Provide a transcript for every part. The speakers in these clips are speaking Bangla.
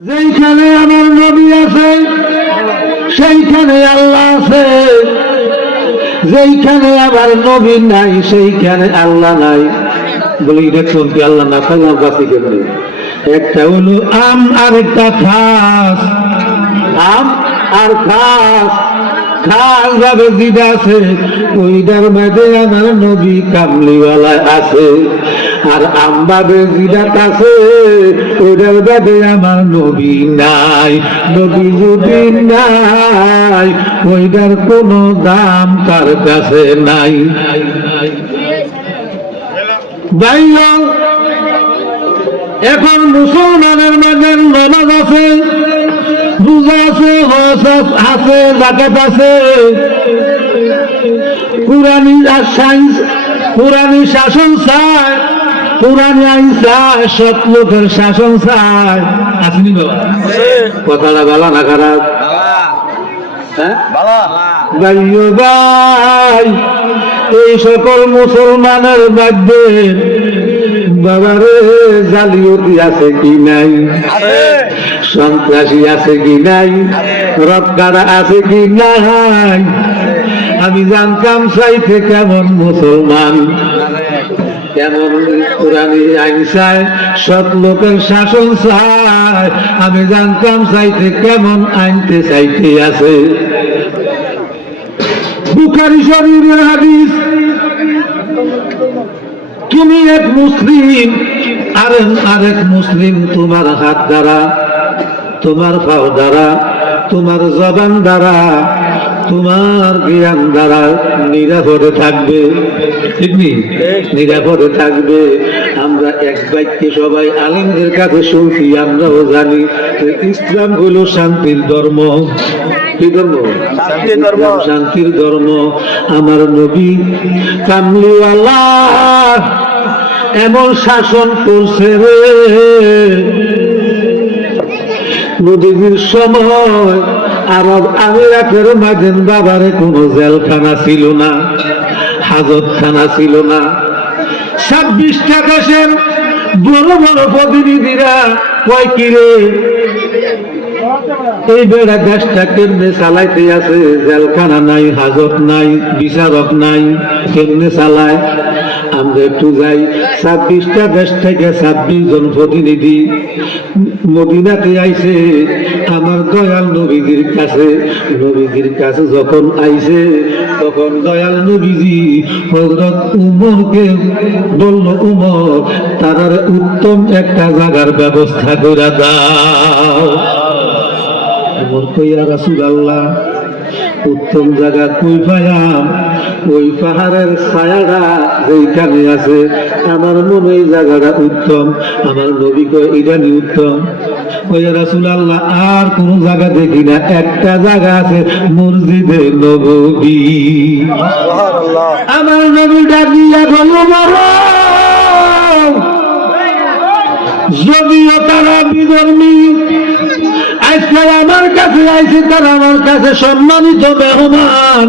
যেইখানে আমার নবী আছে সেইখানে আল্লাহ আছে, যেইখানে আবার নবী নাই সেইখানে আল্লাহ নাই। বলি দেখুন কি আল্লাহ না থাকলে বাঁচি কেমনি? একটা হলো আম আর একটা খাস, আম আর খাস। খাস ভাবে যেটা আছে ওইটার মধ্যে আমার নবী কামলিওয়ালা আছে, আর আম ভাবে যেটা আছে ওইটার মধ্যে আমার নবী নাই। নবী যদি নাই ওইটার কোনো দাম কার কাছে নাই। ভাইয়া এখন মুসলমানের মাঝে নামাজ আছে, রোজা আছে, হজ আছে, যাকাত আছে, কুরআনী আর সায়েন্স, কুরআনী শাসন চায়, কুরআনী আইন চায়, সৎ লোকের শাসন চায়। আসেনি বাবা? কথাটা ভালো না খারাপ? হ্যাঁ ভাইও ভাই, এই সকল মুসলমানের মধ্যে বাবারে জালিয়াতি আছে কি নাই, সন্ত্রাসী আছে কি নাই, রক্কারা আছে কি নাই। আমি জানতাম চাইতে কেমন মুসলমান, কেমন কোরআনী আইন চায়, সৎ লোকের শাসন চায়। আমি জানতাম চাইতে কেমন আইনতে চাইতে আছে। বুখারী শরীফের হাদিস, তুমি এক মুসলিম, আরেক মুসলিম তোমার হাত দ্বারা, তোমার পাও দ্বারা, তোমার জবান দ্বারা, তোমার জ্ঞান দ্বারা নিরাপদে থাকবে। ঠিক নেই? নিরাপদে থাকবে। আমরা এক বাক্যে সবাই আলেমদের কাছে শুনছি, আমরাও জানি ইসলাম হলো শান্তির ধর্ম। কি ধর্ম? শান্তির ধর্ম। আমার নবী কামলিওয়ালা এমন শাসন করছে রে, নবীর সময় আরব আমিরাতের মাঝে বাবারে কোনো জেলখানা ছিল না, হাজতখানা ছিল না। 26টা দেশের বড় বড় প্রতিনিধিরা কয় কিরে এই বেড়া দেশটা কেমনে চালাইতে আছে, জেলখানা নাই, হাজত নাই, বিচারক নাই, কেমনে চালায়? আমরা একটু যাই। 26টা দেশ থেকে 26 জন প্রতিনিধি মদিনাতে আইছে আমার দয়াল নবীজির কাছে। নবীজির কাছে যখন আইছে তখন দয়াল নবীজি হযরত উমরকে বলল, উমর তার উত্তম একটা জায়গার ব্যবস্থা করে দাও। উমর কইয়া রাসূলুল্লাহ উত্তম জায়গা কই পাইয়াম? ওই পাহাড়ের ছায়াটা যেখানে আছে আমার মনে এই জায়গাটা উত্তম। আমার নবী কয় ইরানি উত্তম। কইয়া রাসূলুল্লাহ আর কোন জায়গা দেখি না, একটা জায়গা আছে মসজিদে নববী। আমার নবী ডাকিয়া বলল, যদিও তারা বিধর্মী, আজকে আমার কাছে আইছে, তারা আমার কাছে সম্মানিত মেহমান।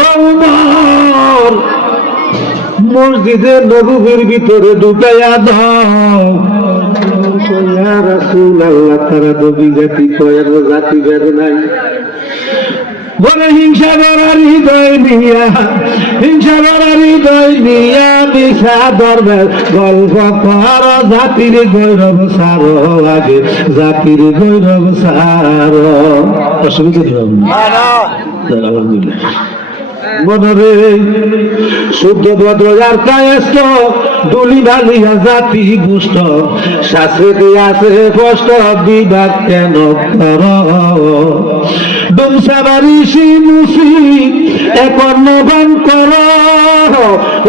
ওমর মসজিদে নববীর ভিতরে ঢুকাইয়া দাও। ইয়া রাসূলুল্লাহ তারা নবী জাতি কয়, জাতি ভেদ নাই। বলে হিংসা ভরা হৃদয় নিয়া, হিংসা ভরা হৃদয় নিয়া মিশা ধর্মের গল্প কর, জাতির গৌরব সার, আগে জাতির গৌরব সার। অসুবিধা আলহামদুলিল্লাহ। মনরে শুদ্ধ ভদ্র আর কায়স্থ, দুলি ঢালিয়া জাতি পুষ্ট, শাস্ত্রে আছে স্পষ্ট, বিবাদ কেন কর? ডুমসাবাড়ি শিমুসি এখন নবান কর।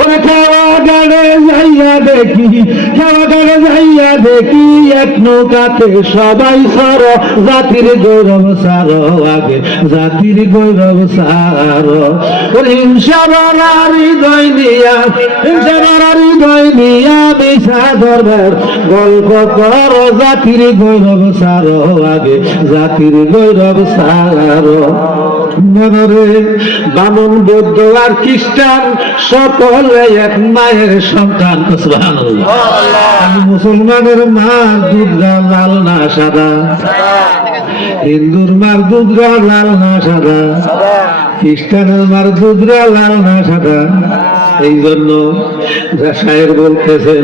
ওরে খাওয়া গাড়ে যাইয়া দেখি, খাওয়া গাড়ে যাইয়া দেখি, এক নৌকাতে সবাই সর, জাতির গৌরব সার, আগে জাতির গৌরব সার। হিংসা ভরা হৃদয় নিয়া, হিংসা ভরা হৃদয় নিয়া মিশা ধর্মের গল্প কর, জাতির গৌরব সার, আগে জাতির গৌরব সার। মনরে বামন বৌদ্ধ আর খ্রিস্টান সকলে এক মায়ের সন্তান। সুবহানাল্লাহ। আমি মুসলমানের মার দুধ লাল না সাদা, হিন্দুর মার দুধ লাল না সাদা, খ্রিস্টানের মার দুধ লাল না সাদা। এই জন্য শায়ের বলতেছেন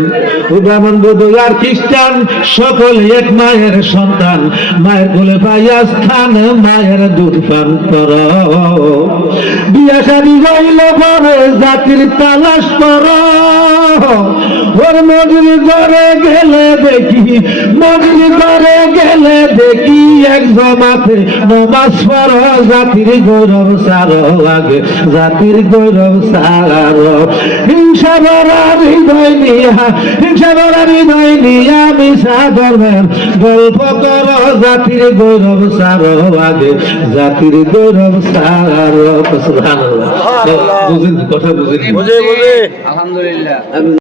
ব্রাহ্মণ বৌদ্ধ আর খ্রিস্টান সকলে এক মায়ের সন্তান, মায়ের কোলে পাইয়া স্থান মায়ের দুধ পান কর। বিয়া শাদী হইল পরে জাতির তালাশ কর। ওর মজুরি করে গেলে দেখি, মজুরি করে গেলে দেখি এক জমাতে নমাজ পড়, জাতির গৌরব সার আগে, জাতির গৌরব সার। হিংসা ভরা হৃদয় নিয়া, হিংসা ভরা হৃদয় নিয়া মিশা ধর্মের গল্প কর, জাতির গৌরব সার আগে, জাতির গৌরব সার। সুবহানাল্লাহ। বুঝেন কথা? বুঝেন? আলহামদুলিল্লাহ।